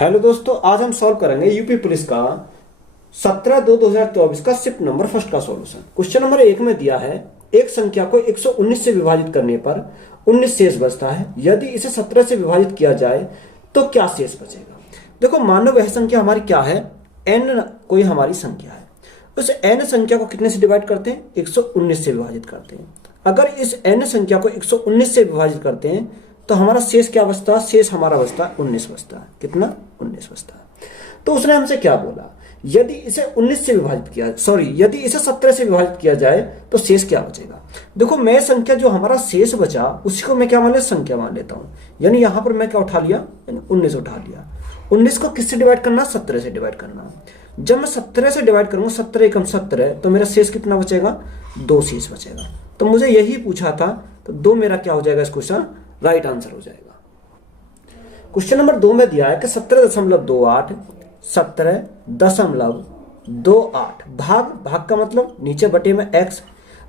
Hello दोस्तों, आज हम सॉल्व करेंगे यूपी पुलिस का 17/2/2024 का शिफ्ट नंबर फर्स्ट का सॉल्यूशन। क्वेश्चन नंबर 1 में दिया है एक संख्या को 119 से विभाजित करने पर 19 शेष बचता है। यदि इसे 17 से विभाजित किया जाए तो क्या शेष बचेगा। देखो, मानो वह संख्या हमारी क्या है, n कोई हमारी संख्या है। उस n संख्या को कितने से डिवाइड करते हैं, 119 से विभाजित करते हैं। अगर इस n संख्या को 119 से विभाजित करते हैं तो हमारा शेष क्या बचता है, शेष हमारा बचता है 19 बचता है। कितना, 19 बचता है। तो उसने हमसे क्या बोला, यदि इसे 19 से विभाजित किया, यदि इसे 17 से विभाजित किया जाए तो शेष क्या बचेगा। देखो, मैं संख्या जो हमारा शेष बचा उसी को मैं क्या मान लिया, संख्या मान लेता हूं। यानी यहां पर मैं क्या उठा लिया, 19 उठा लिया। 19 को किससे डिवाइड करना, 17 से डिवाइड करना। जब मैं 17 से डिवाइड करूंगा, 17 एकम 17, तो मेरा शेष कितना बचेगा, 2 शेष बचेगा। तो मुझे यही पूछा था, तो 2 मेरा क्या हो जाएगा, इस क्वेश्चन राइट आंसर हो जाएगा। क्वेश्चन नंबर 2 में दिया है कि 17.28 17.28 भाग का मतलब नीचे बटे में x।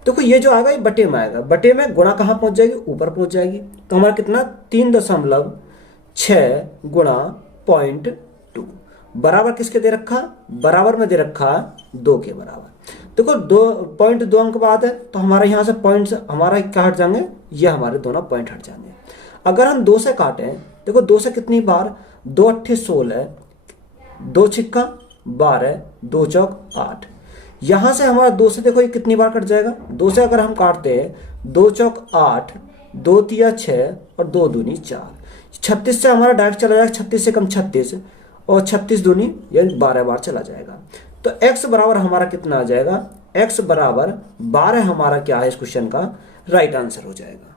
देखो, ये जो आएगा ये बटे में आएगा, बटे में गुणा कहां पहुंच जाएगी, ऊपर पहुंच जाएगी। तो हमारा कितना, 3.6 गुणा 0.2 बराबर किसके दे रखा, बराबर में दे रखा 2 के बराबर। देखो, 2.2 अंक बाद है तो हमारे यहां से पॉइंट हमारा क्या हट जाएंगे, ये हमारे दोनों पॉइंट हट जाएंगे। अगर हम 2 से काटें, देखो 2 से कितनी बार, 2 8 16, 2 छिक्का 12, 2 चौक 8। यहां से हमारा 2 से देखो ये कितनी बार कट जाएगा, 2 से अगर हम काटते हैं, 2 चौक 8, 2 तिया 6 और 2 दूनी 4। 36 से हमारा डायरेक्ट चला जाएगा, 36 से कम 36 और 36 दूनी यानी 12 बार चला जाएगा। तो x बराबर हमारा कितना आ जाएगा, x बराबर 12 हमारा क्या है, इस क्वेश्चन का राइट आंसर हो जाएगा।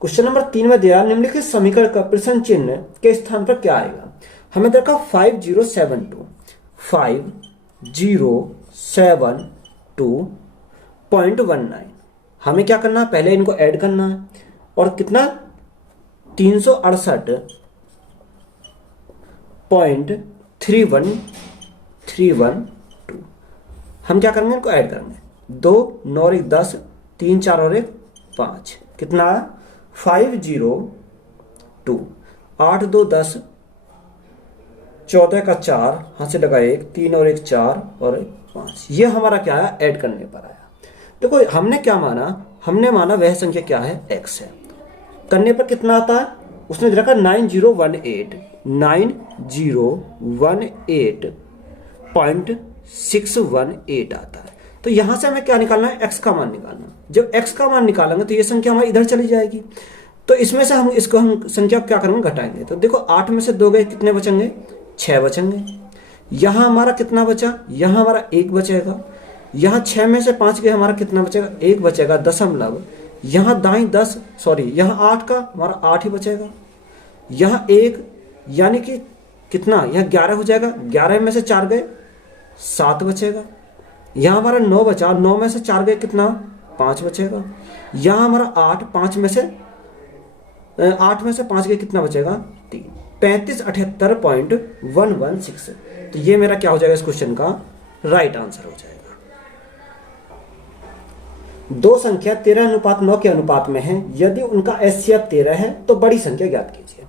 क्वेश्चन नंबर 3 में दिया निम्नलिखित समीकरण का प्रश्न चिन्ह के स्थान पर क्या आएगा। हमें देखा 5072.19। हमें क्या करना है, पहले इनको ऐड करना है और कितना 368.312। हम क्या करेंगे, इनको ऐड करेंगे, 2 9 और 1 10, 3 4 और 1 5, कितना 502, 8 2 10, 14 का 4 हाथ से लगा 1, 3 और 1 4 और 1 5। ये हमारा क्या है, ऐड करने पर आया। देखो, हमने क्या माना, हमने माना वह संख्या क्या है, x है। करने पर कितना आता है, उसने रखा 9018.618 आता है। तो यहां से हमें क्या निकालना है, x का मान निकालना। जब x का मान निकालेंगे तो ये संख्या हमारी इधर चली जाएगी। तो इसमें से हम संख्या क्या करेंगे, घटाएंगे। तो देखो, 8 में से 2 गए, कितने बचेंगे, 6 बचेंगे। यहां हमारा कितना बचा, यहां हमारा 1 बचेगा। यहां 6 में से 5 गए, हमारा कितना बचेगा, 1 बचेगा दशमलव। यहां दाई 10, यहां 8 का हमारा 8 ही बचेगा। यहां 1 यानी कि कितना, यहां 11 हो जाएगा। 11 में से 4 गए, 7 बचेगा। यहां हमारा 9 बचा, 9 में से 4 गए, कितना, 5 बचेगा। यहां हमारा 8 5 में से 5 गए, कितना बचेगा, 3। 3578.116। तो ये मेरा क्या हो जाएगा, इस क्वेश्चन का राइट आंसर हो जाएगा। दो संख्या 13:9 के अनुपात में है। यदि उनका एचसीएफ 13 है तो बड़ी संख्या ज्ञात कीजिए।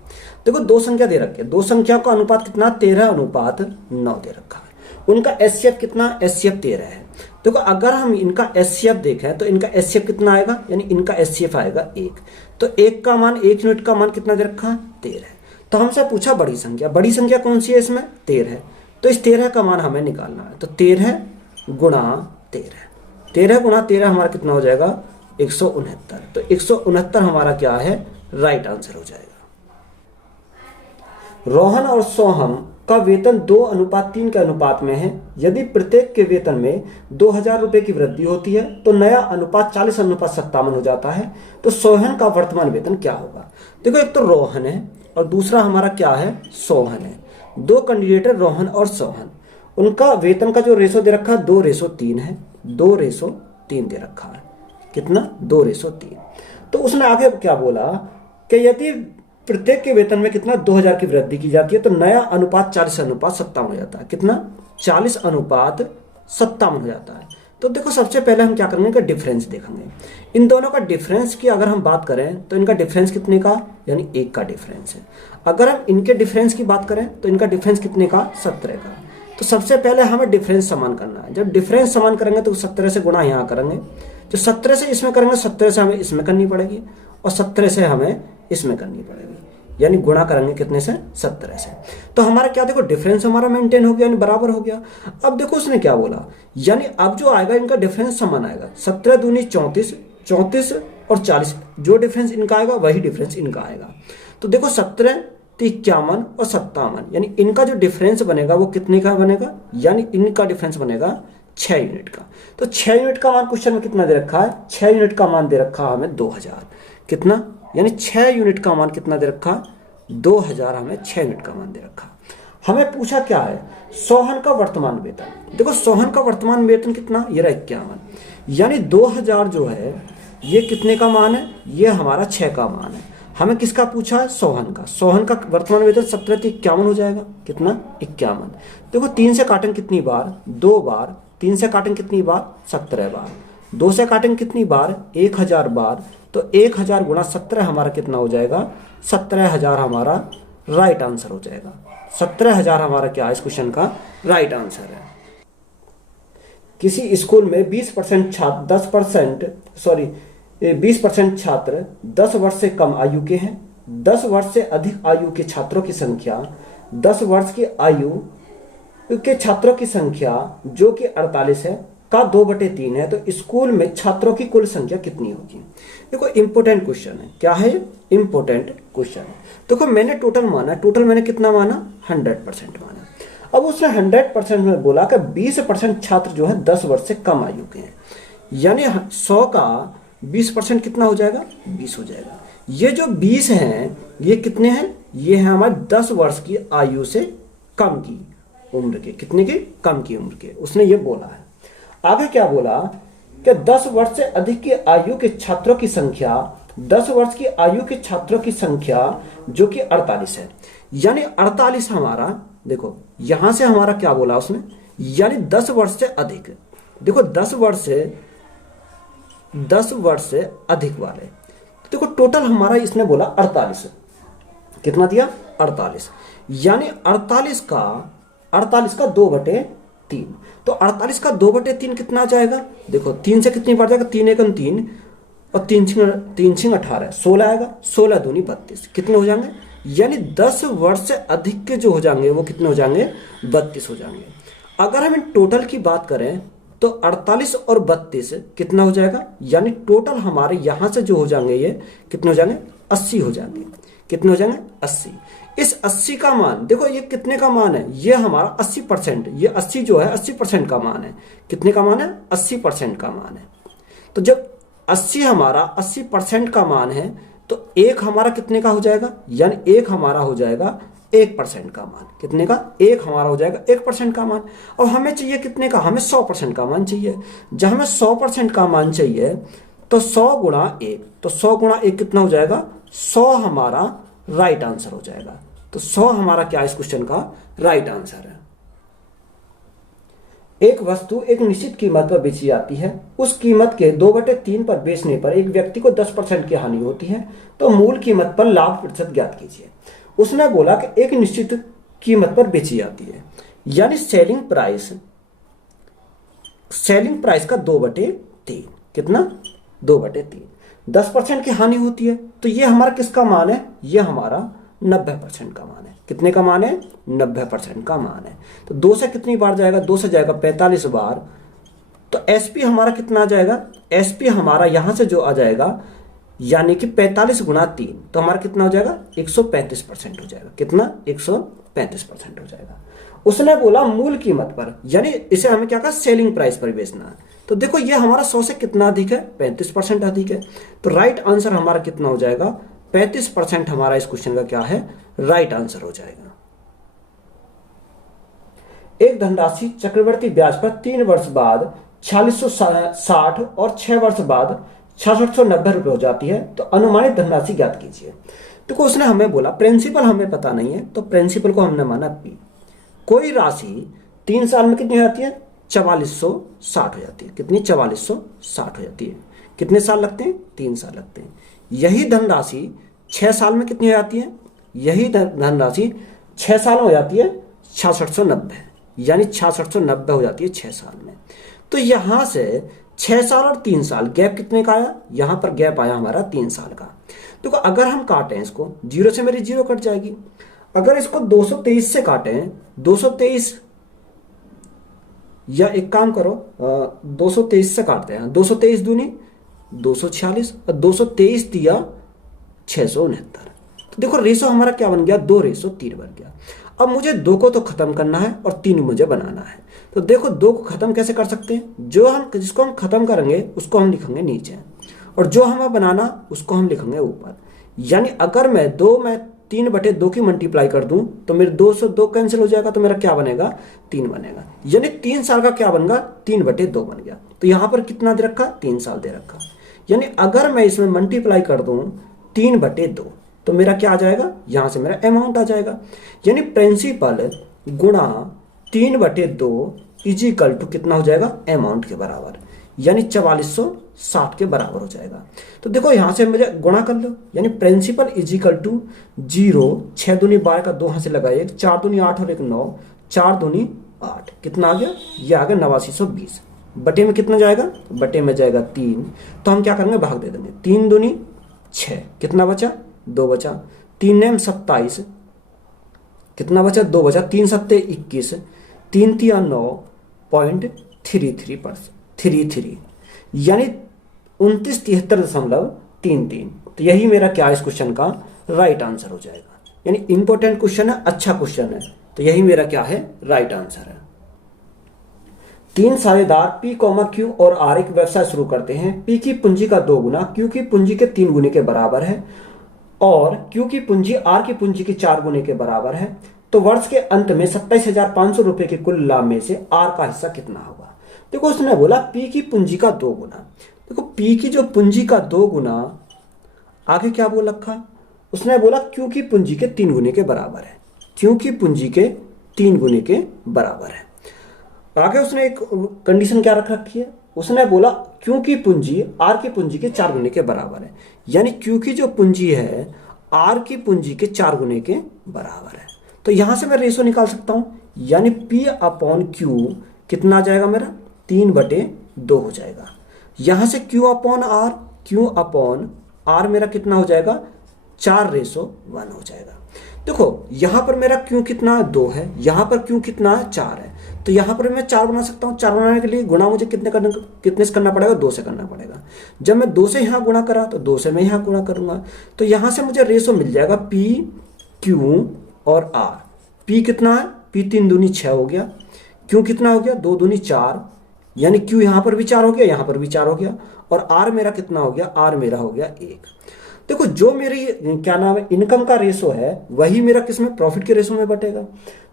देखो, 2 संख्या दे रखी है, 2 संख्या का अनुपात कितना, 13:9 दे रखा है। उनका एचसीएफ कितना, एचसीएफ 13 है। देखो, अगर हम इनका एचसीएफ देखें तो इनका एचसीएफ कितना आएगा, यानी इनका एचसीएफ आएगा 1। तो 1 का मान, 1 यूनिट का मान कितना दे रखा, 13। तो हमसे पूछा बड़ी संख्या, बड़ी संख्या कौन सी है, इसमें 13। तो इस 13 का मान हमें निकालना है। तो 13 गुणा 13, 13 गुणा 13 हमारा कितना हो जाएगा, 169। तो 169 हमारा क्या है, राइट आंसर हो जाएगा। रोहन और सोहम का वेतन 2:3 के अनुपात में है। यदि प्रत्येक के वेतन में 2000 रुपए की वृद्धि होती है तो नया अनुपात 40:57 हो जाता है। तो सोहन का वर्तमान वेतन क्या होगा। देखो, एक तो रोहन है और दूसरा हमारा क्या है, सोहन है। 2 कैंडिडेट है, रोहन और सोहन। उनका वेतन का जो रेशो दे रखा है 2:3 है, 2:3 दे रखा है। कितना, 2:3। तो उसने आगे क्या बोला कि यदि प्रत्येक के वेतन में कितना, 2000 की वृद्धि की जाती है तो नया अनुपात 40:57 हो जाता है। कितना, 40:57 हो जाता है। तो देखो सबसे पहले हम क्या करेंगे कि डिफरेंस देखेंगे। इन दोनों का डिफरेंस की अगर हम बात करें तो इनका डिफरेंस कितने का, यानी 1 का डिफरेंस है। अगर हम इनके डिफरेंस की बात करें तो इनका डिफरेंस कितने का, 17 का। तो सबसे पहले हमें डिफरेंस समान करना है। जब डिफरेंस समान करेंगे तो 17 से गुणा यहाँ करेंगे, जो 17 से इसमें करेंगे 17 से हमें इसमें करनी पड़ेगी और 17 से हमें इसमें करनी पड़ेगी, यानी गुणा करेंगे कितने से, 17 से। तो हमारा क्या देखो डिफरेंस हमारा मेंटेन हो गया, यानी बराबर हो गया। अब देखो उसने क्या बोला, यानी अब जो आएगा इनका डिफरेंस समान आएगा। 17 दूनी 34, 34 और 40, जो डिफरेंस इनका आएगा वही डिफरेंस इनका आएगा। तो देखो 17 तो 51 और 57, यानी इनका जो डिफरेंस बनेगा वो कितने का बनेगा, यानी इनका डिफरेंस बनेगा 6 यूनिट का। तो 6 यूनिट का मान क्वेश्चन में कितना दे रखा है, 6 यूनिट का मान दे रखा है हमें 2000। कितना, यानी 6 यूनिट का मान कितना दे रखा, 2000 हमें 6 यूनिट का मान दे रखा। हमें पूछा क्या है, सोहन का वर्तमान वेतन। देखो सोहन का वर्तमान वेतन कितना, ये रहा 51, यानी 2000 जो है ये कितने का मान है, ये हमारा 6 का मान है। हमें किसका पूछा है, सोहन का। सोहन का वर्तमान वेतन 17 तो 51 हो जाएगा, कितना, 51। देखो 3 से काटेंगे कितनी बार, 2 बार। 3 से काटेंगे कितनी बार, 17 बार। 2 से काटेंगे कितनी बार, 1000 बार। तो 1000 गुणा 17 हमारा कितना हो जाएगा, 17000 हमारा राइट आंसर हो जाएगा। 17000 हमारा क्या है, इस क्वेश्चन का राइट आंसर है। किसी स्कूल में 20% छात्र 20% छात्र 10 वर्ष से कम आयु के हैं। 10 वर्ष से अधिक आयु के छात्रों की संख्या, 10 वर्ष की आयु के छात्रों की संख्या जो कि 48 है का 2/3 है। तो स्कूल में छात्रों की कुल संख्या कितनी होगी। देखो इंपोर्टेंट क्वेश्चन है, क्या है, इंपोर्टेंट क्वेश्चन है। देखो मैंने टोटल माना, टोटल मैंने कितना माना, 100% माना। अब उसने 100% में बोला कि 20% छात्र जो है 10 वर्ष से कम आयु के हैं, यानी 100 का 20% कितना हो जाएगा, 20 हो जाएगा। ये जो 20 हैं ये कितने हैं, ये है हमारे 10 वर्ष की आयु से कम की उम्र के, कितने की, कम की उम्र के, उसने ये बोला है। आगे क्या बोला कि 10 वर्ष से अधिक की आयु के छात्रों की संख्या, 10 वर्ष की आयु के छात्रों की संख्या जो कि 48 है, यानी 48 हमारा, देखो यहां से हमारा क्या बोला उसने, यानी 10 वर्ष से अधिक। देखो 10 वर्ष से अधिक वाले, देखो टोटल हमारा इसने बोला 48, कितना दिया, 48, यानी 48 का 2/3। तो 48 का 2/3 कितना आ जाएगा, देखो 3 से कितनी बार जाएगा, 3 एकम 3 और 3 छिंग 18, 16 आएगा। 16 दूनी 32, कितने हो जाएंगे, यानी 10 वर्ष से अधिक के जो हो जाएंगे वो कितने हो जाएंगे, 32 हो जाएंगे। अगर हम टोटल की बात करें तो 48 और 32 कितना हो जाएगा, यानी टोटल हमारे यहां से जो हो जाएंगे ये कितने हो जाएंगे, 80 हो जाएंगे। कितने हो जाएंगे, 80। इस 80 का मान देखो ये कितने का मान है, ये हमारा 80%, ये 80 जो है 80% का मान है। कितने का मान है, 80% का मान है। तो जब 80 हमारा 80% का मान है तो एक हमारा कितने का हो जाएगा, यानी एक हमारा हो जाएगा 1% का मान। कितने का, एक हमारा हो जाएगा 1% का मान। और हमें चाहिए कितने का, हमें 100% का मान चाहिए। जब हमें 100% का मान चाहिए तो 100 गुणा 1, तो 100 गुणा 1 कितना हो जाएगा, 100 हमारा राइट आंसर हो जाएगा। तो 100 हमारा क्या इस क्वेश्चन का राइट आंसर है। एक वस्तु एक निश्चित कीमत पर बेची जाती है, उस कीमत के 2/3 पर बेचने पर एक व्यक्ति को 10% की हानि होती है, तो मूल कीमत पर लाभ प्रतिशत ज्ञात कीजिए। उसने बोला कि एक निश्चित कीमत पर बेची जाती है, यानी सेलिंग प्राइस का 2/3, कितना, 2/3, 10% की हानि होती है। तो ये हमारा किसका मान है, ये हमारा 90% का मान है। कितने का मान है, 90% का मान है। तो 2 से कितनी बार जाएगा, 2 से जाएगा 45 बार। तो एसपी हमारा कितना आ जाएगा, एसपी हमारा यहां से जो आ जाएगा यानी कि 45 गुणा 3, तो हमारा कितना हो जाएगा, 135% हो जाएगा। कितना, 135% हो जाएगा। उसने बोला मूल कीमत पर, यानी इसे हमें क्या कहा, सेलिंग प्राइस पर बेचना है। तो देखो ये हमारा 100 से कितना अधिक है, 35% अधिक है। तो राइट आंसर हमारा कितना हो जाएगा, 35% हमारा इस क्वेश्चन का क्या है, राइट आंसर हो जाएगा। एक धनराशि चक्रवर्ती ब्याज पर 3 वर्ष बाद 4660 और 6 वर्ष बाद 6690 रुपये हो जाती है, तो अनुमानित धनराशि ज्ञात कीजिए। तो उसने हमें बोला प्रिंसिपल हमें पता नहीं है, तो प्रिंसिपल को हमने माना पी। कोई राशि 3 साल में कितनी हो जाती है, 4460 हो जाती है। कितनी? 4460 हो जाती है। कितने साल लगते हैं? 3 साल लगते हैं। यही धनराशि 6 साल में कितनी हो जाती है? यही धनराशि 6 साल में हो जाती है 6690, यानी 6690 हो जाती है 6 साल में। तो यहां से 6 साल और 3 साल गैप कितने का आया? यहां पर गैप आया हमारा 3 साल का। देखो अगर हम काटें इसको, 0 से मेरी 0 कट जाएगी। अगर इसको 223 से काटें, 223, या एक काम करो 223 से काटते हैं। 223 दूनी 246 और 223 दिया 669। तो देखो रेशो हमारा क्या बन गया? 2:3 बन गया। अब मुझे 2 को तो खत्म करना है और 3 मुझे बनाना है। तो देखो 2 को खत्म कैसे कर सकते हैं? जिसको हम खत्म करेंगे उसको हम लिखेंगे नीचे, और जो हमें बनाना उसको हम लिखेंगे ऊपर। यानी अगर मैं 3/2 की मल्टीप्लाई कर दूं तो मेरे 2 से 2 कैंसिल हो जाएगा, तो मेरा क्या बनेगा? 3 बनेगा। यानी 3 साल का क्या बन गया? 3/2 बन गया। तो यहां पर कितना दे रखा? 3 साल दे रखा। यानी अगर मैं इसमें मल्टीप्लाई कर दूं 3/2 तो मेरा क्या आ जाएगा? यहां से मेरा अमाउंट आ जाएगा। यानी प्रिंसिपल गुणा 3/2 इज इक्वल टू कितना हो जाएगा? अमाउंट के बराबर, यानी 4460 के बराबर हो जाएगा। तो देखो यहां से मुझे गुणा कर लो, यानी प्रिंसिपल इज इक्वल टू 0, 6 दूनी 12 का 2 हाथ से लगा 1, 4 दूनी 8 और 1 9, 4 दूनी 8, कितना आ गया? ये आ गया 8920। बटे में कितना जाएगा? बटे में जाएगा 3। तो हम क्या करेंगे? भाग दे देंगे। 3 दूनी 6, कितना बचा? 2 बचा। 3 नेम 27, कितना बचा? 2 बचा। 3 सत्ते 21, 3 तिया 9.33, यानी 2973.33। तो यही मेरा क्या है इस क्वेश्चन का राइट आंसर हो जाएगा। यानी इंपॉर्टेंट क्वेश्चन है, अच्छा क्वेश्चन है, तो यही मेरा क्या है? राइट आंसर है। 3 साझेदार P, Q और R एक व्यवसाय शुरू करते हैं। P की पूंजी का 2 गुना Q की पूंजी के 3 गुने के बराबर है, और Q की पूंजी R की पूंजी के 4 गुने के बराबर है। तो वर्ष के अंत में 27,500 रुपए के कुल लाभ में से R का हिस्सा कितना होगा? देखो उसने बोला P की पूंजी का 2 गुना। देखो P की जो पूंजी का 2 गुना, आगे क्या बोल रखा? उसने बोला Q की पूंजी के 3 गुने के बराबर है। Q की पूंजी के 3 गुने के बराबर है। आगे उसने एक कंडीशन क्या रख रखी है? उसने बोला Q की पूंजी R की पूंजी के 4 गुने के बराबर है। यानी Q की जो पूंजी है R की पूंजी के 4 गुने के बराबर है। तो यहां से मैं रेशो निकाल सकता हूं, यानी P/Q कितना आ जाएगा मेरा? 3/2 हो जाएगा। यहां से Q/R मेरा कितना हो जाएगा? 4:1 हो जाएगा। देखो यहां पर मेरा Q कितना? 2 है, यहां पर Q कितना है? 4 है। तो यहां पर मैं 4 बना सकता हूं। 4 बनाने के लिए गुणा मुझे कितने से करना पड़ेगा? 2 से करना पड़ेगा। जब मैं 2 से यहां गुणा करा तो 2 से मैं यहां गुणा करूंगा। तो यहां से मुझे रेशो मिल जाएगा P, Q और R। P कितना है? P 3 दूनी 6 हो गया। Q कितना हो गया? 2 दूनी 4, यानी Q यहां पर भी 4 हो गया, यहां पर भी 4 हो गया। और R मेरा कितना हो गया? R मेरा हो गया 1। देखो जो मेरी क्या नाम है इनकम का रेशो है वही मेरा किसमें? प्रॉफिट के रेशो में बटेगा।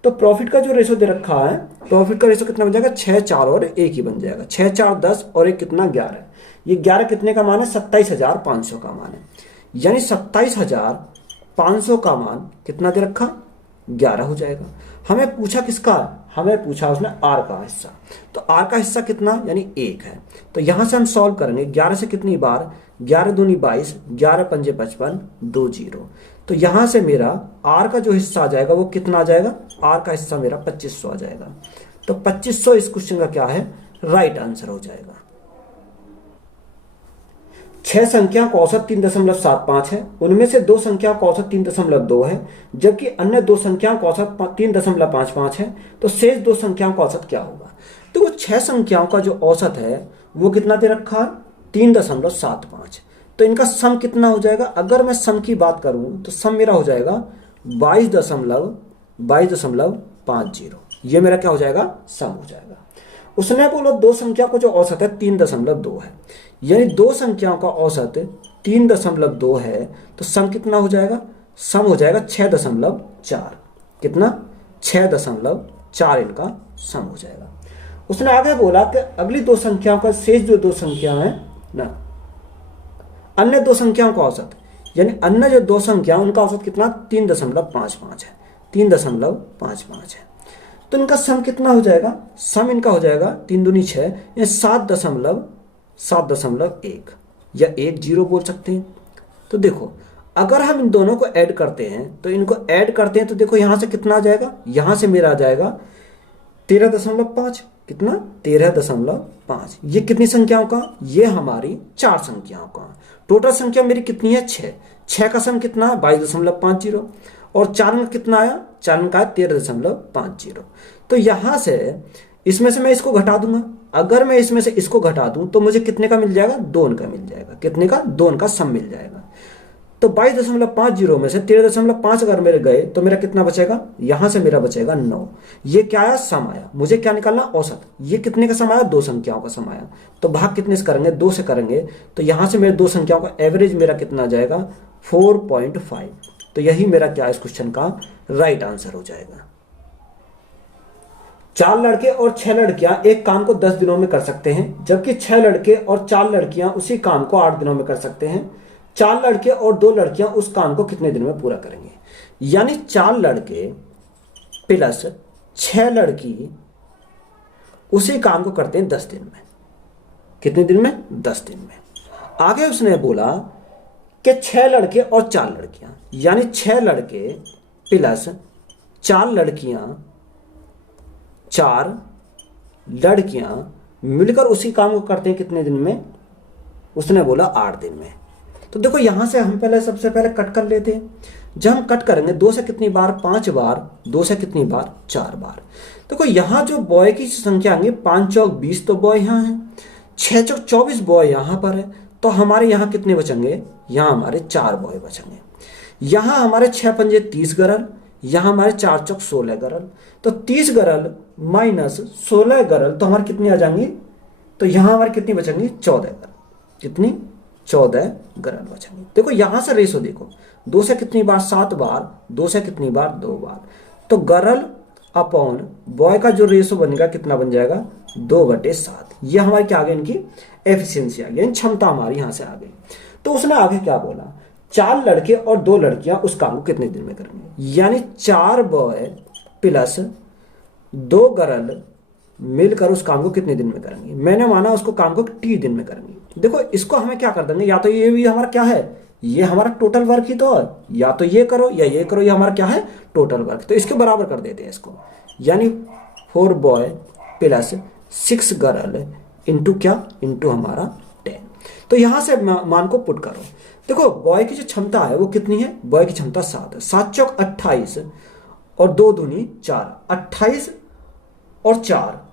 तो प्रॉफिट का जो रेशो दे रखा है, प्रॉफिट का रेशो कितना बन जाएगा? 6, 4 और 1 ही बन जाएगा। 6, 4, 10 और 1 कितना? 11। ये 11 कितने का मान है? 27,500 का मान है। यानी 27,500 का मान कितना दे रखा? 11 हो जाएगा। हमें पूछा किसका? हमें पूछा उसने R का हिस्सा। तो R का हिस्सा कितना? यानी 1 है। तो यहां से हम सॉल्व करेंगे। 11 से कितनी बार? 11 दूनी 22, 11 पंजे 55, 2 0। तो यहां से मेरा R का जो हिस्सा आ जाएगा वो कितना आ जाएगा? R का हिस्सा मेरा 2500 आ जाएगा। तो 2500 इस क्वेश्चन का क्या है? राइट आंसर हो जाएगा। 6 संख्याओं का औसत 3.75 है। उनमें से 2 संख्याओं का औसत 3.2 है, जबकि अन्य 2 संख्याओं का औसत 3.55 है। तो शेष 2 संख्याओं का औसत क्या होगा? तो वो 6 संख्याओं का जो औसत है वो कितना दे रखा है? 3.75। तो इनका सम कितना हो जाएगा? अगर मैं सम की बात करूं तो सम मेरा हो जाएगा 22.50। ये मेरा क्या हो जाएगा? सम हो जाएगा। उसने बोला 2 संख्या को जो औसत है 3.2 है, यानी 2 संख्याओं का औसत 3.2 है। तो सम कितना हो जाएगा? सम हो जाएगा 6.4। कितना? 6.4 इनका सम हो जाएगा। उसने आगे बोला कि अगली 2 संख्याओं का शेष जो 2 संख्या है ना, अन्य 2 संख्याओं का औसत, यानी अन्य जो 2 संख्या उनका औसत कितना? 3.55 है। 3.55 है। तो इनका सम कितना हो जाएगा, सम इनका हो जाएगा 3 दूनी 6, ये 7.1 या 10 बोल सकते हैं। तो देखो अगर हम इन दोनों को ऐड करते हैं तो इनको ऐड करते हैं तो देखो यहां से कितना आ जाएगा, यहां से मेरा आ जाएगा 13.5, कितना 13.5। ये कितनी संख्याओं का, ये हमारी 4 संख्याओं का। टोटल संख्या मेरी कितनी है 6 का सम कितना है 22.50 और 4 अंक कितना आया, 4 अंक आया 13.50। तो यहां से इसमें से मैं इसको घटा दूंगा, अगर मैं इसमें से इसको घटा दूं तो मुझे कितने का मिल जाएगा, 2 अंक का मिल जाएगा। कितने का, 2 अंक का सम मिल जाएगा। तो 22.50 में से 13.5 अगर मेरे गए तो मेरा कितना बचेगा, यहां से मेरा बचेगा 9। ये क्या आया, सम आया। मुझे क्या निकालना, औसत। ये कितने का सम आया, 2 संख्याओं का सम आया। तो भाग कितने से करेंगे, 2 से करेंगे। तो यहां से मेरे 2 संख्याओं का एवरेज मेरा कितना आ जाएगा, 4.5। तो यही मेरा क्या इस क्वेश्चन का राइट आंसर हो जाएगा। 4 लड़के और 6 लड़कियां एक काम को 10 दिनों में कर सकते हैं, जबकि 6 लड़के और 4 लड़कियां उसी काम को 8 दिनों में कर सकते हैं। 4 लड़के और 2 लड़कियां उस काम को कितने दिन में पूरा करेंगे। यानी 4 लड़के प्लस 6 लड़की उसी काम को करते हैं 10 दिन में। कितने दिन में, 10 दिन में। आगे उसने बोला कि 6 लड़के और 4 लड़कियां, यानी 6 लड़के प्लस 4 लड़कियां, 4 लड़कियां मिलकर उसी काम को करते हैं कितने दिन में, उसने बोला 8 दिन में। तो देखो यहां से हम पहले सबसे पहले कट कर लेते हैं। जब हम कट करेंगे 2 से कितनी बार, 5 बार, 2 से कितनी बार, 4 बार। देखो यहां जो बॉय की संख्या आएंगे 5 चौक 20 तो बॉय यहां है, 6 चौक 24 बॉय यहां पर है। तो हमारे यहां कितने बचेंगे, यहां हमारे 4 बॉय बचेंगे। यहां हमारे 6 पंजे 30 गरल, यहां हमारे 4 चौक 16 गरल। तो 30 गरल माइनस 16 गरल तो हमारे कितनी आ जाएंगी, तो यहां हमारे कितनी बचेंगी, 14 गरल। कितनी, 14 गरल बचेंगे। देखो यहां से रेशो देखो, 2 से कितनी बार, 7 बार, 2 से कितनी बार, 2 बार। तो गरल अपॉन बॉय का जो रेशो बनेगा कितना बन जाएगा, 2/7। ये हमारी क्या आ गई, इनकी एफिशिएंसी आ गई, क्षमता हमारी यहां से आ गई। तो उसने आगे क्या बोला, 4 लड़के और 2 लड़कियां उस काम को कितने दिन में करेंगे। यानी 4 बॉय प्लस 2 गरल मिलकर उस काम को कितने दिन में करेंगे। मैंने माना उसको काम को टी दिन में करेंगे। देखो इसको हमें क्या कर देंगे, या तो ये भी हमारा क्या है, ये हमारा टोटल वर्क ही तो है, या तो ये करो या ये करो, ये हमारा क्या है, टोटल वर्क। तो इसके बराबर कर देते हैं इसको, यानी 4 बॉय प्लस 6 गर्ल इंटू क्या, इंटू हमारा 10। तो यहां से मान को पुट करो। देखो बॉय की जो क्षमता है वो कितनी है, बॉय की क्षमता 7 है। 7 चौक 28 और 2 दूनी 4, 28 और 4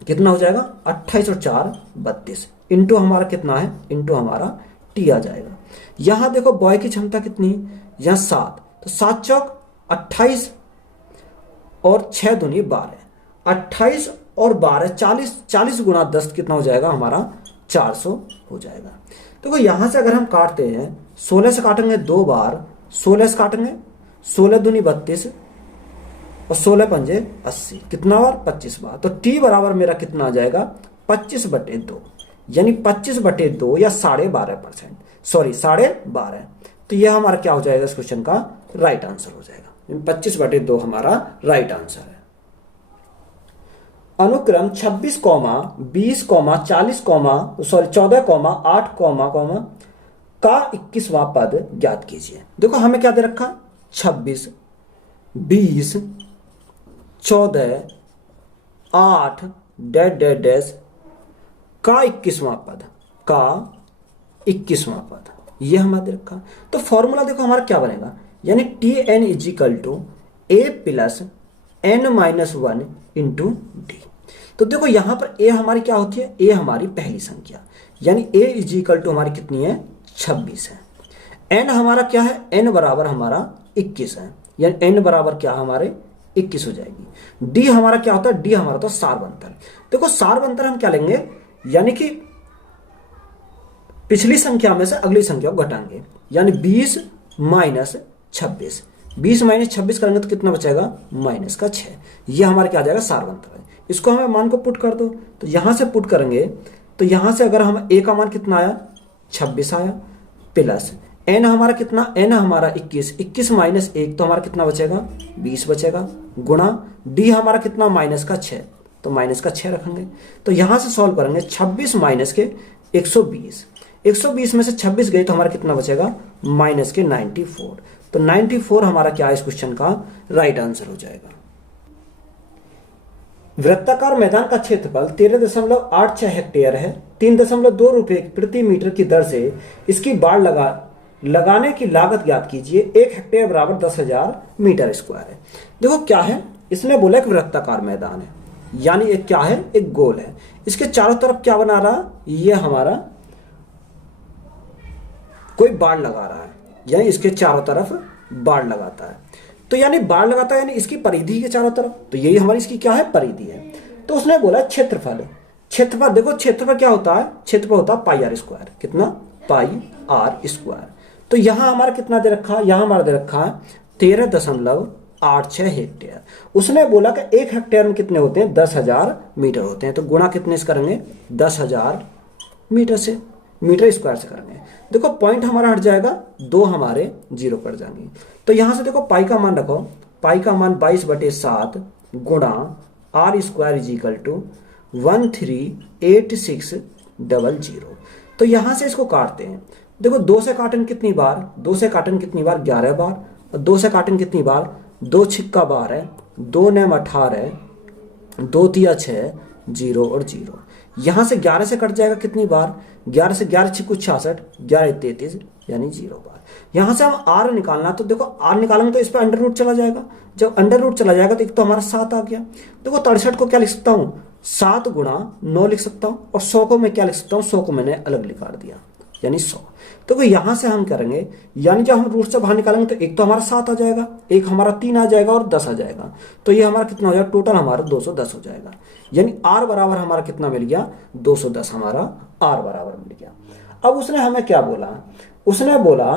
कितना हो जाएगा, 28 और 4 32 इंटू हमारा कितना है, इंटू हमारा टी आ जाएगा। यहां देखो बॉय की क्षमता कितनी, यहां 7, तो 7 चौक 28 और 6 दूनी 12, 28 और 12 40, 40 गुणा 10 कितना हो जाएगा हमारा, 400 हो जाएगा। देखो यहां से अगर हम काटते हैं, 16 से काटेंगे 2 बार, 16 से काटेंगे, 16 दूनी 32 और 16 पंजे 80, कितना बार, 25 बार। तो टी बराबर मेरा कितना आ जाएगा, 25/2, यानी 25/2 या 12.5%, सॉरी 12.5। तो यह हमारा क्या हो जाएगा, इस क्वेश्चन का राइट आंसर हो जाएगा। 25/2 हमारा राइट आंसर है। अनुक्रम 26, 20, 40, 14, 8, का 21वां पद ज्ञात कीजिए। देखो हमें क्या दे रखा, 26, 20, 14, 8 डैश का 21वां पद, का 21वां पद, यह हमारा दे रखा। तो फॉर्मूला देखो हमारा क्या बनेगा, यानी Tn = a + n-1 into D. तो देखो यहां पर a हमारी क्या होती है, a हमारी पहली संख्या, यानी a = हमारी कितनी है, 26 है। n हमारा क्या है, n बराबर हमारा 21 है, यानी n बराबर क्या हमारे 21 हो जाएगी। d हमारा क्या होता है, d हमारा तो सारबंतर। देखो सारबंतर हम क्या लेंगे, यानी कि पिछली संख्या में से अगली संख्या को घटाएंगे, यानी 20 - 26, 20 - 26 करेंगे तो कितना बचेगा, -6। ये हमारे क्या आ जाएगा, सारबंतर है। इसको हमें मान को पुट कर दो, तो यहां से पुट करेंगे तो यहां से अगर हम a का मान कितना आया, 26 आया, प्लस एन हमारा कितना, एन हमारा 21, 21 माइनस 1 तो हमारा कितना बचेगा, 20 बचेगा, गुणा डी हमारा कितना, माइनस का 6, तो माइनस का 6 रखेंगे। तो यहां से सॉल्व करेंगे, 26 माइनस के 120, 120 में से 26 गई तो हमारा कितना बचेगा, माइनस के 94। तो 94 हमारा क्या है इस क्वेश्चन का राइट आंसर हो जाएगा। वृत्ताकार मैदान का क्षेत्रफल 13.86 हेक्टेयर है। 3.2 रुपए प्रति मीटर की दर से इसकी बाड़ लगाने की लागत ज्ञात कीजिए। 1 हेक्टेयर बराबर 10,000 मीटर स्क्वायर है। देखो क्या है, इसने बोला एक वृत्ताकार मैदान है, यानी एक क्या है, एक गोल है। इसके चारों तरफ क्या बना रहा, ये हमारा कोई बाड़ लगा रहा है, यानी इसके चारों तरफ बाड़ लगाता है। तो यानी बाड़ लगाता है यानी इसकी परिधि के चारों तरफ, तो यही हमारी इसकी क्या है, परिधि है। तो उसने बोला क्षेत्रफल, क्षेत्रफल देखो क्षेत्रफल क्या होता है, क्षेत्रफल होता है पाई आर स्क्वायर, कितना, पाई आर स्क्वायर। तो यहां हमारा कितना दे रखा है, यहां हमारा दे रखा है 13.86 हेक्टेयर। उसने बोला कि 1 हेक्टेयर में कितने होते हैं, 10,000 मीटर होते हैं। तो गुणा कितने से करेंगे, 10,000 मीटर से, मीटर स्क्वायर से करेंगे। देखो पॉइंट हमारा हट जाएगा, 2 हमारे 0 कट जाएंगे। तो यहां से देखो पाई का मान रखो, पाई का मान 22/7 गुणा r square is equal to 138600। तो यहां से इसको काटते हैं। देखो 2 से काटन कितनी बार, 2 से काटन कितनी बार, 11 बार। और 2 से काटन कितनी बार, 2 छिक्का 12, 2 9 18, 2 तिया 6, 0 और 0। यहां से 11 से कट जाएगा कितनी बार, 11 से 11 छिक्कू 66, 11 33 यानी 0 बार। यहां से हम आर निकालना, तो देखो आर निकालेंगे तो इस पर अंडर रूट चला जाएगा। जब अंडर रूट चला जाएगा तो एक तो हमारा 7 आ गया। देखो 63 को क्या लिख सकता हूं, 7 गुणा 9 लिख सकता हूं, और 100 को मैं क्या लिख सकता हूं, 100 को मैंने अलग लिखा दिया, यानी 100। तो यहां से हम करेंगे, यानी जब हम रूट से बाहर निकालेंगे तो एक तो हमारा 7 आ जाएगा, एक हमारा 3 आ जाएगा और 10 आ जाएगा। तो ये हमारा कितना हो जाएगा, टोटल हमारा 210 हो जाएगा। यानी आर बराबर हमारा कितना मिल गया, 210 हमारा आर बराबर मिल गया। अब उसने हमें क्या बोला, उसने बोला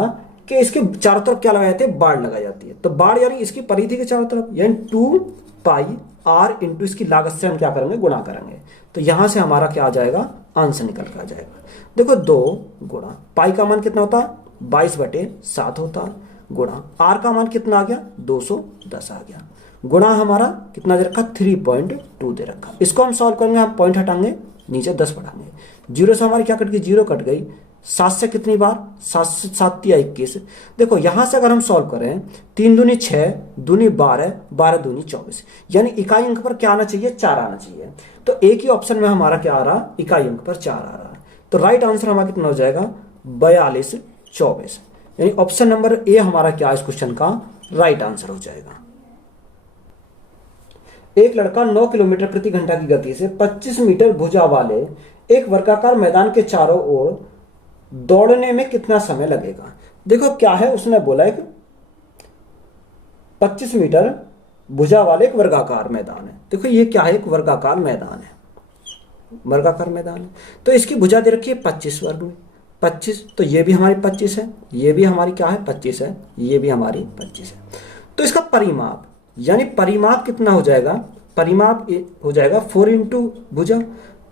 कि इसके चारों तरफ क्या लगाए थे, बाड़ लगाई जाती है। तो बाड़ यानी इसकी परिधि के चारों तरफ, यानी 2 पाई आर इंटू इसकी लागत से हम क्या करेंगे, गुणा करेंगे। तो यहां से हमारा क्या आ जाएगा, आंसर निकल के आ जाएगा। देखो 2 गुणा पाई का मान कितना होता है, 22/7 होता है, गुणा आर का मान कितना आ गया, 210 आ गया, गुणा हमारा कितना दे रखा, 3.2 दे रखा। इसको हम सॉल्व करेंगे, हम पॉइंट हटाएंगे, नीचे 10 बढ़ाएंगे। 0 से हमारी क्या कट गई, 0 कट गई। 7 से कितनी बार, 7 से 7 या 21। देखो यहां से अगर हम सॉल्व करें, 3 दूनी 6, दूनी 12, 12 दूनी 24, यानी इकाई अंक पर क्या आना चाहिए, 4 आना चाहिए। तो एक ही ऑप्शन में हमारा क्या आ रहा, इकाई अंक पर 4 आ रहा है। तो राइट आंसर हमारा कितना हो जाएगा, 42/24, यानी ऑप्शन नंबर ए हमारा क्या इस क्वेश्चन का राइट आंसर हो जाएगा। एक लड़का 9 किलोमीटर प्रति घंटा की गति से 25 मीटर भुजा वाले एक वर्गाकार मैदान के चारों ओर दौड़ने में कितना समय लगेगा। देखो क्या है, उसने बोला एक 25 मीटर भुजा वाले एक वर्गाकार मैदान है। देखो ये क्या है, एक वर्गाकार मैदान है, वर्गाकार मैदान है। तो इसकी भुजा दे रखी है 25 वर्ग में, 25, तो ये भी हमारी 25 है, ये भी हमारी क्या है, 25 है, ये भी हमारी 25 है। तो इसका परिमाप, यानी परिमाप कितना हो जाएगा, परिमाप हो जाएगा 4 इंटू भुजा।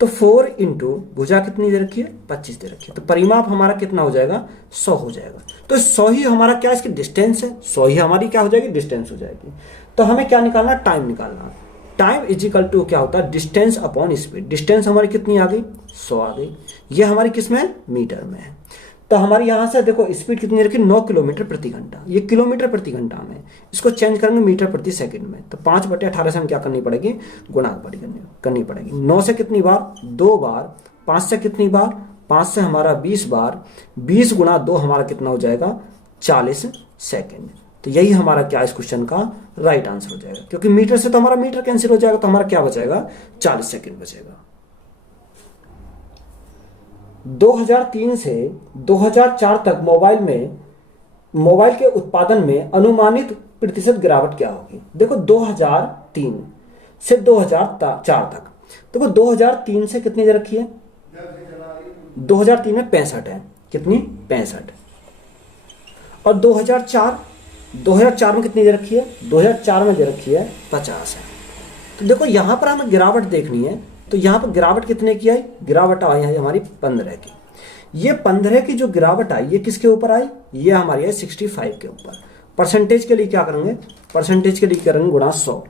तो 4 इंटू भुजा कितनी दे रखी है, 25 दे रखी है। तो परिमाप हमारा कितना हो जाएगा, 100 हो जाएगा। तो 100 ही हमारा क्या इसकी डिस्टेंस है, 100 ही हमारी क्या हो जाएगी, डिस्टेंस हो जाएगी। तो हमें क्या निकालना, टाइम निकालना। टाइम इज इक्वल टू क्या होता है, डिस्टेंस अपॉन स्पीड। डिस्टेंस हमारी कितनी आ गई, 100 आ गई। ये हमारी किस में, मीटर में है। तो हमारी यहां से देखो स्पीड कितनी रखी, 9 किलोमीटर प्रति घंटा। ये किलोमीटर प्रति घंटा में, इसको चेंज करेंगे मीटर प्रति सेकंड में। तो 5/18 से हम क्या करनी पड़ेगी, गुणा करनी पड़ेगी। 9 से कितनी बार, 2 बार। 5 से कितनी बार, 5 से हमारा 20 बार। 20 गुणा 2 हमारा कितना हो जाएगा, 40 सेकेंड। तो यही हमारा क्या इस क्वेश्चन का राइट आंसर हो जाएगा, क्योंकि मीटर से तो हमारा मीटर कैंसिल हो जाएगा, तो हमारा क्या बचेगा, 40 सेकेंड बचेगा। 2003 से 2004 तक मोबाइल के उत्पादन में अनुमानित प्रतिशत गिरावट क्या होगी। देखो 2003 से 2004 तक, देखो 2003 से कितनी दे रखी है, 2003 में 65 है, कितनी, 65। और 2004 में कितनी दे रखी है, 2004 में दे रखी है 50 है। तो देखो यहां पर हमें गिरावट देखनी है, तो यहां पर गिरावट कितने की आई, गिरावट आई है हमारी 15 की। ये 15 की जो गिरावट आई ये किसके ऊपर आई, ये हमारी है 65 के ऊपर। परसेंटेज के लिए क्या करेंगे, परसेंटेज के लिए करेंगे गुणा 100।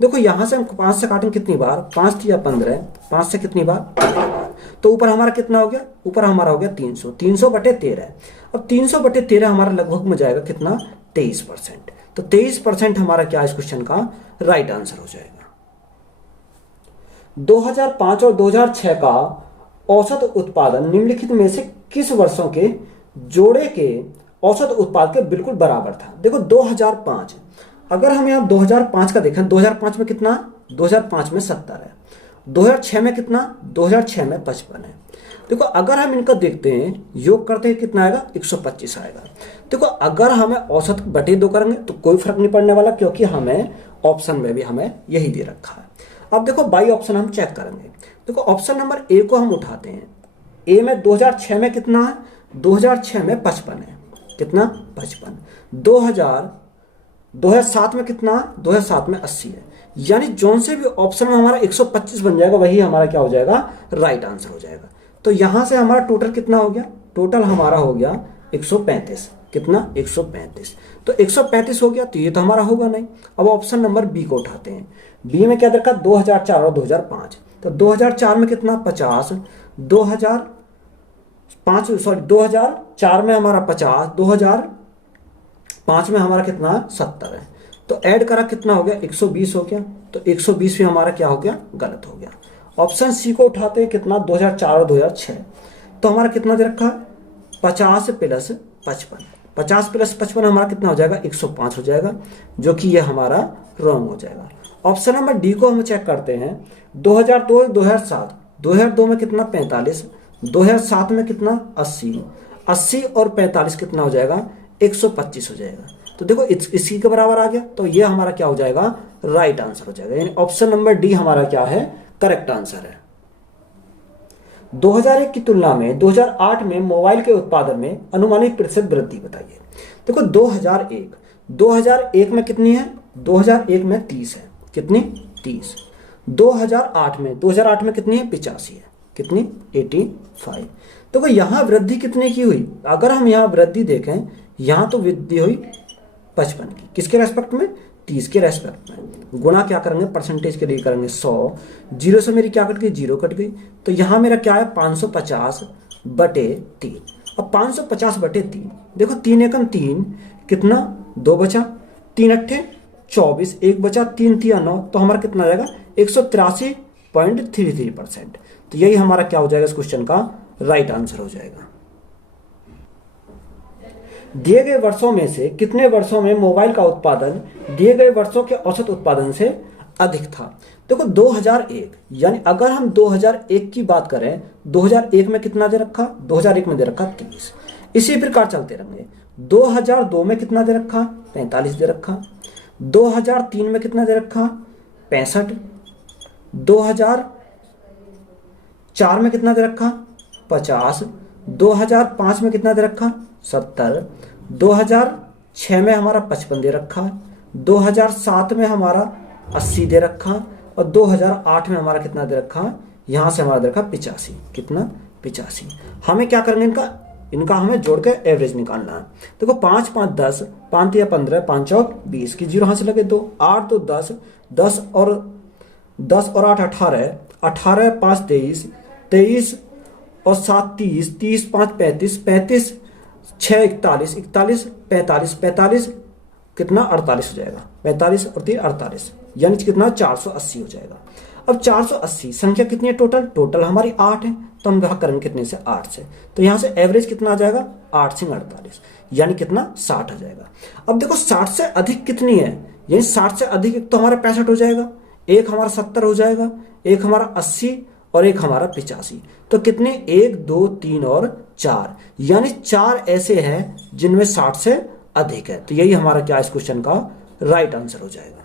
देखो यहां से हम 5 से काटेंगे कितनी बार, 5 या 15, 5 से कितनी बार, 15 बार। तो ऊपर हमारा कितना हो गया, ऊपर हमारा हो गया 300, 300 बटे 13। अब 300 बटे 13 हमारा लगभग में जाएगा कितना, 23%। तो 23% हमारा क्या इस क्वेश्चन का राइट आंसर हो जाएगा। 2005 और 2006 का औसत उत्पादन निम्नलिखित में से किस वर्षों के जोड़े के औसत उत्पाद के बिल्कुल बराबर था। देखो 2005, अगर हम यहाँ 2005 का देखें, 2005 में कितना, 2005 में 70 है। 2006 में कितना, 2006 में 55 है। देखो अगर हम इनका देखते हैं, योग करते हैं, कितना आएगा, 125 आएगा। देखो अगर हमें औसत बटे 2 करेंगे तो कोई फर्क नहीं पड़ने वाला, क्योंकि हमें ऑप्शन में भी हमें यही दे रखा है। अब देखो बाई ऑप्शन हम चेक करेंगे। देखो ऑप्शन नंबर ए को हम उठाते हैं। ए में 2006 में कितना है, 2006 में 55 है, कितना, 55। 2007 में कितना, 2007 में 80 है। यानी जोन से भी ऑप्शन में हमारा 125 बन जाएगा, वही हमारा क्या हो जाएगा, राइट आंसर हो जाएगा। तो यहां से हमारा टोटल कितना हो गया, टोटल हमारा हो गया 135, कितना, 135। तो 135 हो गया, तो ये तो हमारा होगा नहीं। अब ऑप्शन नंबर बी को उठाते हैं। बी में क्या देखा, 2004 और 2005। तो 2004 में कितना, 50, 2004 में हमारा 50, 2005 में हमारा कितना, 70 है। तो ऐड करा कितना हो गया, 120 हो गया। तो 120 भी हमारा क्या हो गया, गलत हो गया। ऑप्शन सी को उठाते हैं, कितना, 2004 और 2006। तो हमारा कितना दे रखा है, 50 प्लस 55। 50 प्लस 55 हमारा कितना हो जाएगा, 105 हो जाएगा, जो कि ये हमारा रॉन्ग हो जाएगा। ऑप्शन नंबर डी को हम चेक करते हैं। 2002 2007, 2002 में कितना, 45, 2007 में कितना, 80, 80 और 45 कितना हो जाएगा, 125 हो जाएगा। तो देखो इसी के बराबर आ गया, तो ये हमारा क्या हो जाएगा, राइट आंसर हो जाएगा। यानी ऑप्शन नंबर डी हमारा क्या है, करेक्ट आंसर है। 2001 की तुलना में 2008 में मोबाइल के उत्पादन में अनुमानित प्रतिशत वृद्धि बताइए। देखो 2001 में कितनी है, 2001 में 30 है, कितनी, 30। 2008 में कितनी है, 85 है, कितनी, 85। देखो यहां वृद्धि कितने की हुई, अगर हम यहां वृद्धि देखें, यहां तो वृद्धि हुई 55 की, किसके रेस्पेक्ट में, 30 के रेस्पेक्ट में। गुणा क्या करेंगे, परसेंटेज के लिए करेंगे 100, जीरो से मेरी क्या कट गई, जीरो कट गई। तो यहां मेरा क्या है, 550 बटे 3। अब 550 बटे 3, देखो 3 एकम 3, कितना, 2 बचा, 3 अट्ठे 24, 1 बचा, 3 तिया 9। तो हमारा कितना आ जाएगा, 183.33%। तो यही हमारा क्या हो जाएगा, इस क्वेश्चन का राइट आंसर हो जाएगा। दिए गए वर्षों में से कितने वर्षों में मोबाइल का उत्पादन दिए गए वर्षों के औसत उत्पादन से अधिक था। देखो 2001, यानी अगर हम 2001 की बात करें, 2001 में कितना दे रखा, 2001 में दे रखा 30। इसी प्रकार चलते रहेंगे। 2002 में कितना दे रखा, 45 दे रखा। 2003 में कितना दे रखा, 65। 2004 में कितना दे रखा, 50। 2005 में कितना दे रखा, 70। 2006 में हमारा 55 दे रखा। 2007 में हमारा 80 दे रखा। और 2008 में हमारा कितना दे रखा, यहां से हमारा दे रखा 85, कितना, 85। हमें क्या करेंगे, इनका हमें जोड़ के एवरेज निकालना है। देखो 5 5 10, 5 या 15, 5 और 20 की जीरो यहां से लगे 2, 8 2 10, 10 और 8 18, 18 5 23, 23 और 7 30, 30 5 35, 35 6 41, 41 45, 45 कितना, 48 हो जाएगा। 45 और 3 48, यानी कितना, 480 हो जाएगा। अब 480 संख्या कितनी है, टोटल हमारी 8 है। तो हम भाग करेंगे कितने से, 8 से। तो यहां से एवरेज कितना आ जाएगा, 8 से 48, यानी कितना, 60 आ जाएगा। अब देखो 60 से अधिक कितनी है, यानी 60 से अधिक एक तो हमारा 65 हो जाएगा, एक हमारा 70 हो जाएगा, एक हमारा 80 और एक हमारा 85। तो कितने, 1 2 3 और 4, यानी 4 ऐसे हैं जिनमें 60 से अधिक है। तो यही हमारा क्या इस क्वेश्चन का राइट आंसर हो जाएगा।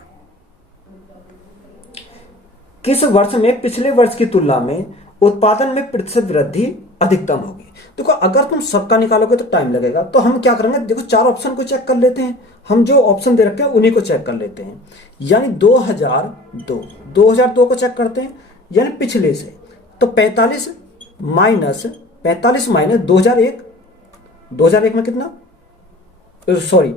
किस वर्ष में पिछले वर्ष की तुलना में उत्पादन में प्रतिशत वृद्धि अधिकतम होगी। देखो अगर तुम सबका निकालोगे तो टाइम लगेगा, तो हम क्या करेंगे, देखो 4 ऑप्शन को चेक कर लेते हैं। हम जो ऑप्शन दे रखे हैं उन्हीं को चेक कर लेते हैं। यानी 2002 को चेक करते हैं, यानी पिछले से। तो 45 माइनस 45 माइनस 2001, 2001 में कितना, सॉरी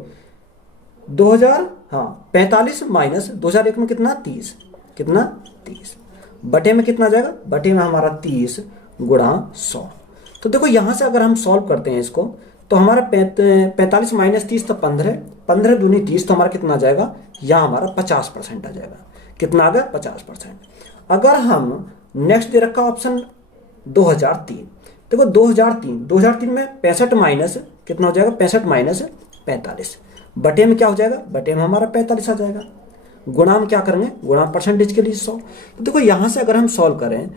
2000, हाँ 45 माइनस 2001 में कितना 30, कितना 30 बटे में कितना जाएगा, बटे में हमारा 30 गुणा 100। तो देखो यहां से अगर हम सॉल्व करते हैं इसको तो हमारा 45 माइनस 30 तो 15, 15 दूनी 30, तो हमारा कितना आ जाएगा, यहाँ हमारा 50% आ जाएगा। कितना आ गया, 50%। अगर हम नेक्स्ट दे रखा ऑप्शन 2003, देखो 2003 में 65 माइनस कितना हो जाएगा, 65 माइनस 45 बटे में क्या हो जाएगा, बटे में हमारा 45 आ जाएगा। गुणा में क्या करेंगे, गुणा परसेंटेज के लिए 100। तो देखो यहां से अगर हम सॉल्व करें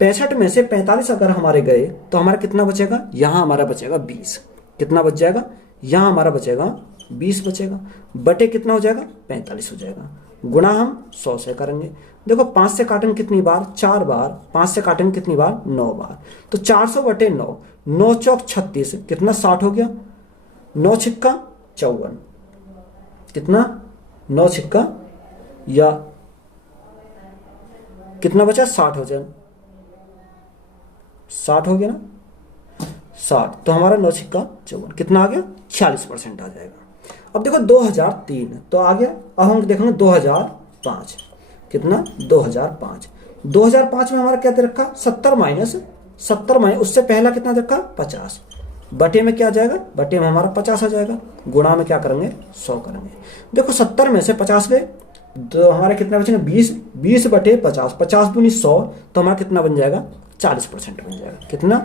65 में से 45 अगर हमारे गए तो हमारा कितना बचेगा, यहां हमारा बचेगा 20। कितना बच जाएगा, यहां हमारा बचेगा 20 बचेगा, बटे कितना हो जाएगा, 45 हो जाएगा। गुणा हम 100 से करेंगे। देखो 5 से काटेंगे कितनी बार, 4 बार, 5 से काटेंगे कितनी बार, 9 बार। तो 400 बटे 9, 9 चौक 36, कितना 60 हो गया, 9 छिक्का 54, कितना 9 छिक्का या कितना बचा, 60 हो जाए, 60 हो गया ना, 60। तो हमारा 9 छिक्का 54 कितना आ गया, 46% आ जाएगा। अब देखो 2003 तो आ गया। अब हम देखेंगे 2005, कितना 2005 में हमारा क्या दे रखा, 70 माइनस उससे पहला कितना दे रखा, 50 बटे में क्या आ जाएगा, बटे में हमारा 50 आ जाएगा। गुणा में क्या करेंगे, 100 करेंगे। देखो 70 में से 50 गए तो हमारे कितना बचेंगे, 20 बटे 50, 50 दूनी 100, तो हमारा कितना बन जाएगा, 40% बन जाएगा। कितना,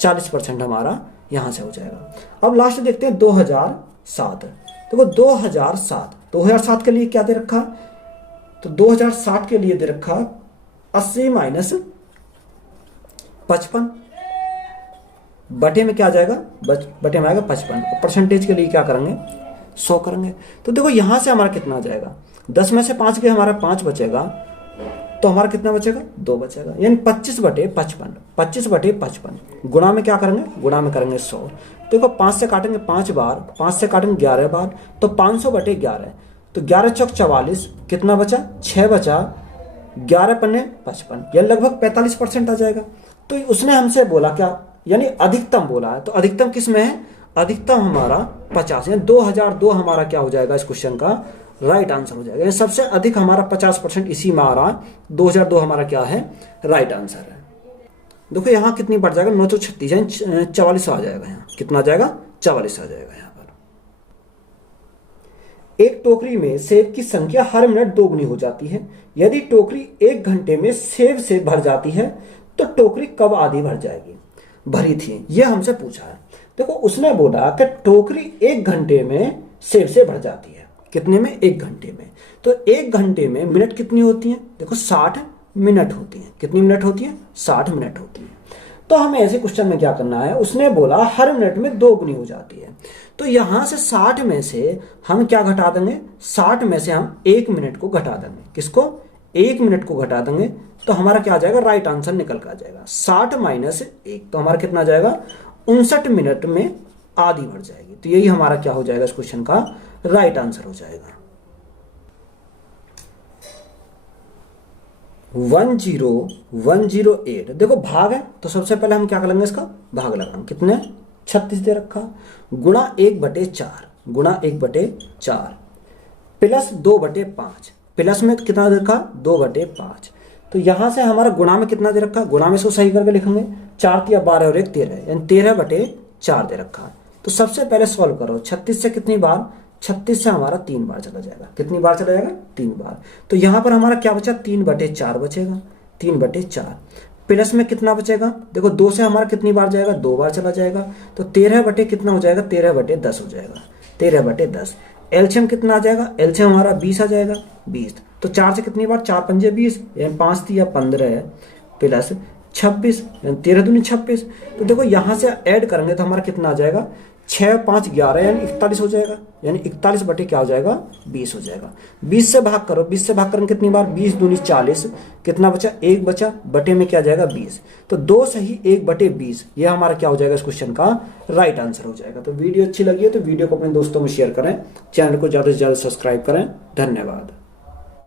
40% हमारा यहां से हो जाएगा। अब लास्ट देखते हैं 2007। देखो 2007 के लिए क्या दे रखा, तो 2007 के लिए दे रखा 80 माइनस 55 बटे में क्या आ जाएगा, बटे में आएगा 55। परसेंटेज के लिए क्या करेंगे, 100 करेंगे। तो देखो यहां से हमारा कितना आ जाएगा, 10 में से 5 के हमारा 5 बचेगा, तो हमारा कितना बचेगा, 2 बचेगा, यानी 25 बटे 55। गुणा में क्या करेंगे, गुणा में करेंगे 100। देखो 5 से काटेंगे 5 बार, 5 से काटेंगे 11 बार, तो 500 बटे 11, तो 11 चौक 44, कितना बचा, 6 बचा, 11 पन्ने 55, यानी लगभग 45% आ जाएगा। तो उसने हमसे बोला क्या, यानी अधिकतम बोला है, तो अधिकतम किस में है, अधिकतम हमारा 50, यानी 2002 हमारा क्या हो जाएगा, इस क्वेश्चन का राइट आंसर हो जाएगा। सबसे अधिक हमारा 50% इसी में आ रहा, 2002 हमारा क्या है, राइट आंसर है। देखो यहाँ कितनी बढ़ जाएगा, 936 यानी 44 आ जाएगा। यहाँ कितना आ जाएगा, 44 आ जाएगा। यहाँ पर एक टोकरी में सेब की संख्या हर मिनट दोगुनी हो जाती है। यदि टोकरी 1 घंटे में सेब से भर जाती है तो टोकरी कब आधी भर जाएगी, भरी थी, यह हमसे पूछा है। देखो उसने बोला कि टोकरी 1 घंटे में सेब से भर जाती है, कितने में, 1 घंटे में। तो 1 घंटे में मिनट कितनी होती है, देखो 60 मिनट होती है। कितनी मिनट होती है, 60 मिनट होती है। तो हमें ऐसे क्वेश्चन में क्या करना है, उसने बोला हर मिनट में 2 गुनी हो जाती है। तो यहां से 60 में से हम क्या घटा देंगे, 60 में से हम 1 मिनट को घटा देंगे। किसको, 1 मिनट को घटा देंगे, तो हमारा क्या आ जाएगा, राइट आंसर निकल कर आ जाएगा। 60 माइनस 1, तो हमारा कितना आ जाएगा, 59 मिनट में आधी भर जाएगी। तो यही हमारा क्या हो जाएगा, इस क्वेश्चन का राइट आंसर हो जाएगा। 10108। देखो भाग है, तो सबसे पहले हम क्या करेंगे, इसका भाग लगाएंगे। कितने, 36 दे रखा, गुणा 1/4, गुणा 1/4 प्लस 2/5, प्लस में कितना दे रखा, 2/5। तो यहां से हमारा गुणा में कितना दे रखा, गुणा में इसको सही करके लिखेंगे, 4 × 12 और 1 13, यानी 13/4 दे रखा। तो सबसे पहले सॉल्व करो, 36 से कितनी बार, 36 से हमारा 3 बार चला जाएगा। कितनी बार चला जाएगा, 3 बार। तो यहां पर हमारा क्या बचा, 3/4 बचेगा, 3/4 प्लस में कितना बचेगा, देखो 2 से हमारा कितनी बार जाएगा, 2 बार चला जाएगा। तो 13 बटे कितना हो जाएगा, 13/10 हो जाएगा, 13/10। एलसीएम कितना आ जाएगा, एलसीएम हमारा 20 आ जाएगा, 20। तो 4 से कितनी बार, 4 × 5 = 20, 5 × 3 = 15 प्लस 26, 13 दूनी 26। तो देखो यहां से ऐड करेंगे तो हमारा कितना आ जाएगा, 6 × 5 = 11, यानी 41 हो जाएगा, यानी 41 बटे क्या हो जाएगा, 20 हो जाएगा। 20 से भाग करो, 20 से भाग करेंगे कितनी बार, 20 दूनी 40, कितना बचा, 1 बचा, बटे में क्या जाएगा, 20। तो 2 सही 1/20, यह हमारा क्या हो जाएगा, इस क्वेश्चन का राइट आंसर हो जाएगा। तो वीडियो अच्छी लगी है तो वीडियो को अपने दोस्तों में शेयर करें, चैनल को ज़्यादा से ज़्यादा सब्सक्राइब करें। धन्यवाद।